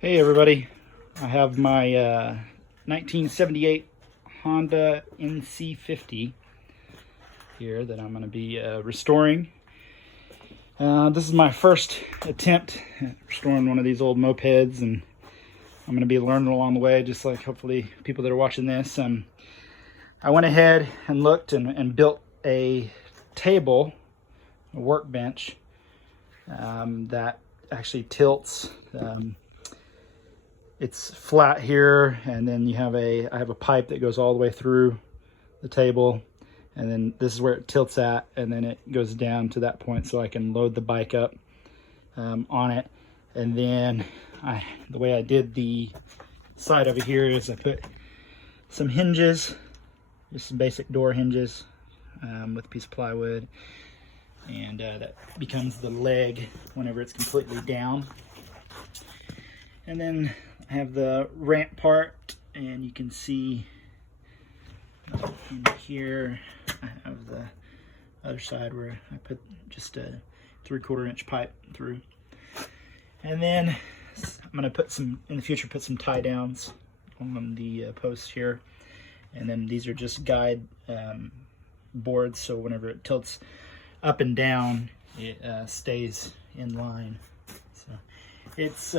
Hey everybody, I have my 1978 Honda nc50 here that I'm going to be restoring. This is my first attempt at restoring one of these old mopeds, and I'm going to be learning along the way, just like hopefully people that are watching this. I went ahead and looked and built a table, a workbench that actually tilts. It's flat here, and then I have a pipe that goes all the way through the table, and then this is where it tilts at, and then it goes down to that point so I can load the bike up on it. And then the way I did the side of it here is I put some hinges, just some basic door hinges with a piece of plywood, and that becomes the leg whenever it's completely down. And then I have the ramp part, and you can see in here I have the other side where I put just a 3/4 inch pipe through. And then I'm going to put some, in the future, put some tie downs on the posts here. And then these are just guide boards, so whenever it tilts up and down, it stays in line. So it's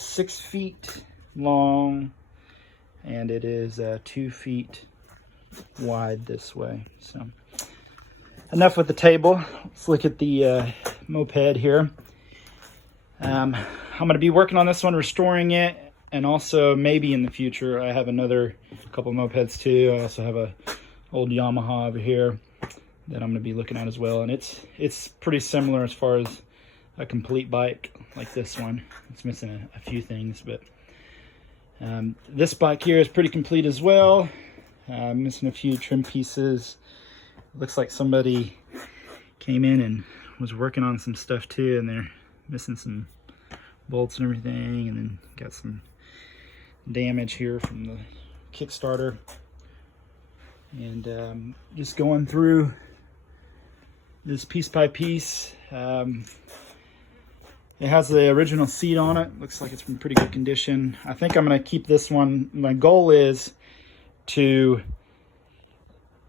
6 feet long, and it is 2 feet wide this way. So enough with the table. Let's look at the moped here. I'm going to be working on this one, restoring it, and also maybe in the future I have another couple mopeds too. I also have a old Yamaha over here that I'm going to be looking at as well, and it's pretty similar as far as a complete bike like this one. It's missing a few things, but this bike here is pretty complete as well. Missing a few trim pieces. Looks like somebody came in and was working on some stuff too, and they're missing some bolts and everything, and then got some damage here from the Kickstarter. And just going through this piece by piece. It has the original seat on it. Looks like it's in pretty good condition. I think I'm going to keep this one. My goal is to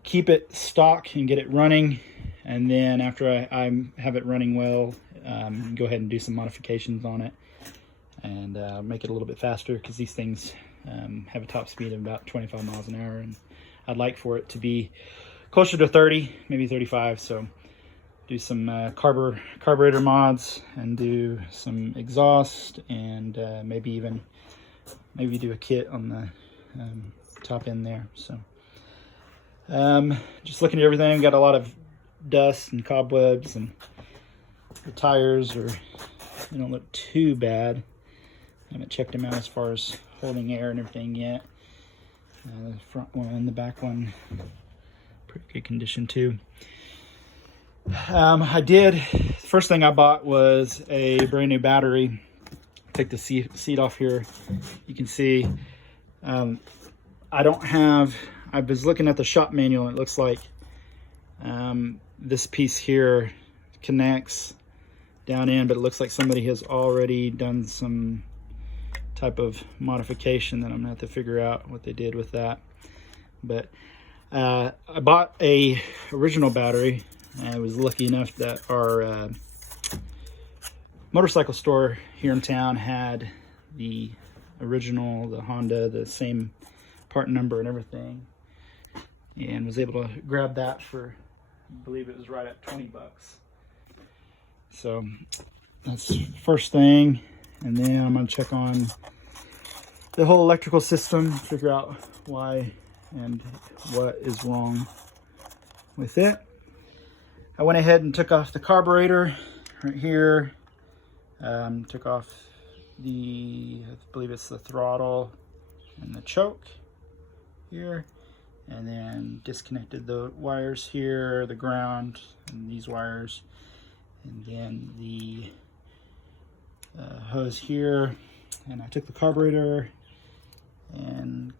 keep it stock and get it running, and then after I have it running well, go ahead and do some modifications on it and make it a little bit faster, because these things have a top speed of about 25 miles an hour, and I'd like for it to be closer to 30, maybe 35. So do some carburetor mods, and do some exhaust, and maybe do a kit on the top end there. So just looking at everything, got a lot of dust and cobwebs, and the tires they don't look too bad. I haven't checked them out as far as holding air and everything yet. The front one and the back one, pretty good condition too. First thing I bought was a brand new battery. Take the seat off here. You can see I was looking at the shop manual, and it looks like this piece here connects down in, but it looks like somebody has already done some type of modification that I'm gonna have to figure out what they did with that. But I bought a original battery. I was lucky enough that our motorcycle store here in town had the original, the Honda, the same part number and everything, and was able to grab that for, I believe it was right at 20 bucks. So that's the first thing. And then I'm going to check on the whole electrical system, figure out why and what is wrong with it. I went ahead and took off the carburetor right here. Took off I believe it's the throttle and the choke here, and then disconnected the wires here, the ground and these wires, and then the hose here. And I took the carburetor and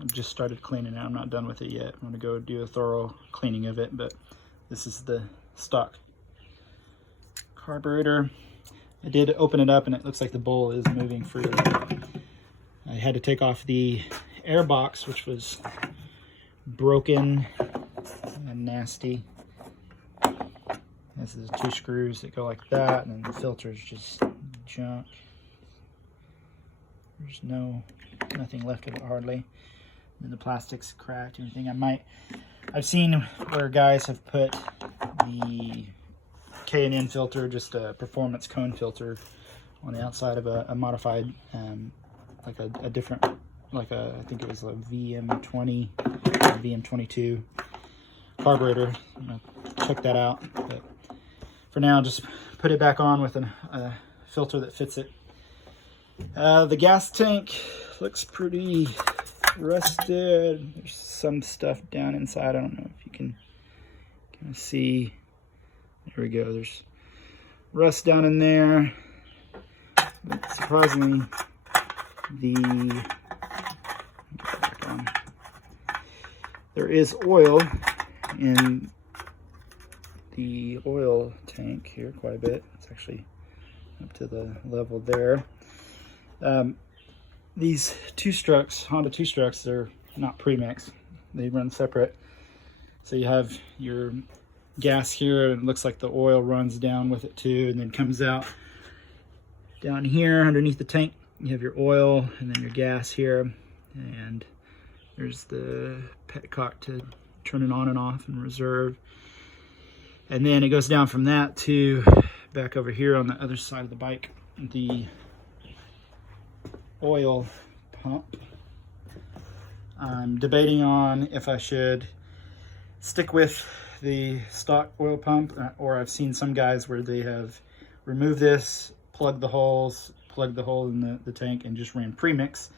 I've just started cleaning it. I'm not done with it yet. I'm gonna go do a thorough cleaning of it, but this is the stock carburetor. I did open it up and it looks like the bowl is moving freely. I had to take off the air box, which was broken and nasty. This is 2 screws that go like that, and the filter is just junk. There's nothing left of it hardly. And the plastic's cracked or anything. I've seen where guys have put the K&N filter, just a performance cone filter, on the outside of a modified, like a different, like I think it was a VM20, or VM22 carburetor. I'm gonna check that out, but for now, just put it back on with a filter that fits it. The gas tank looks pretty rusted. There's some stuff down inside. I don't know if you can kind of see. There we go. There's rust down in there. But surprisingly, there is oil in the oil tank here quite a bit. It's actually up to the level there. These Honda two-strokes, they're not premix. They run separate. So you have your gas here, and it looks like the oil runs down with it too, and then comes out down here underneath the tank. You have your oil and then your gas here, and there's the petcock to turn it on and off and reserve. And then it goes down from that to back over here on the other side of the bike, the oil pump. I'm debating on if I should stick with the stock oil pump, or I've seen some guys where they have removed this, plugged the hole in the tank, and just ran premix.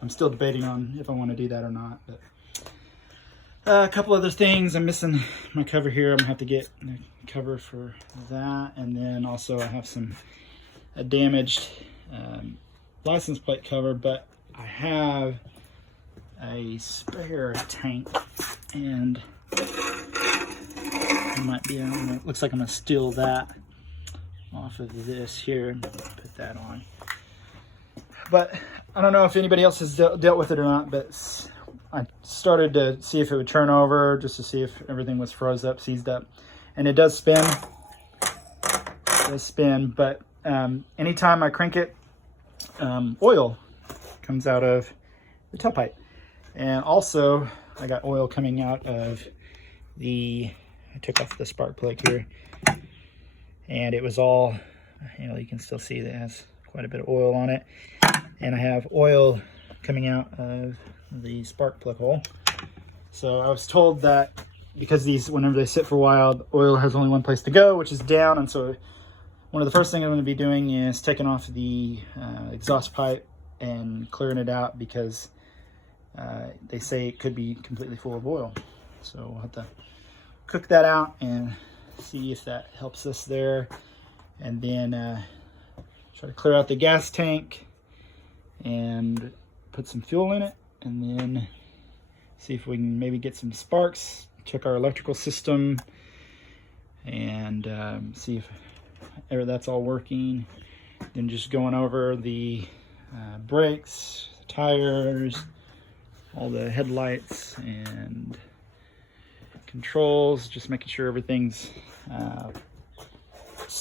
I'm still debating on if I want to do that or not. But a couple other things. I'm missing my cover here. I'm gonna have to get a cover for that, and then also I have a damaged license plate cover, but I have a spare tank, and I might be able to, looks like I'm gonna steal that off of this here and put that on. But I don't know if anybody else has dealt with it or not, but I started to see if it would turn over, just to see if everything was froze up, seized up, and it does spin. But anytime I crank it, oil comes out of the tailpipe. And also I got oil coming out of I took off the spark plug here, and it was all, you can still see that it has quite a bit of oil on it. And I have oil coming out of the spark plug hole. So I was told that because these, whenever they sit for a while, the oil has only one place to go, which is down. And so one of the first things I'm going to be doing is taking off the exhaust pipe and clearing it out, because they say it could be completely full of oil. So we'll have to cook that out and see if that helps us there. And then try to clear out the gas tank and put some fuel in it, and then see if we can maybe get some sparks, check our electrical system, and see if that's all working. Then just going over the brakes, tires, all the headlights and controls, just making sure everything's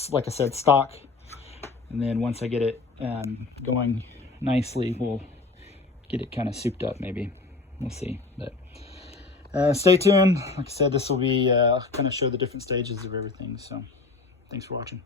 like I said, stock. And then once I get it going nicely, we'll get it kind of souped up, maybe. We'll see. But stay tuned. Like I said, this will be kind of show the different stages of everything. So thanks for watching.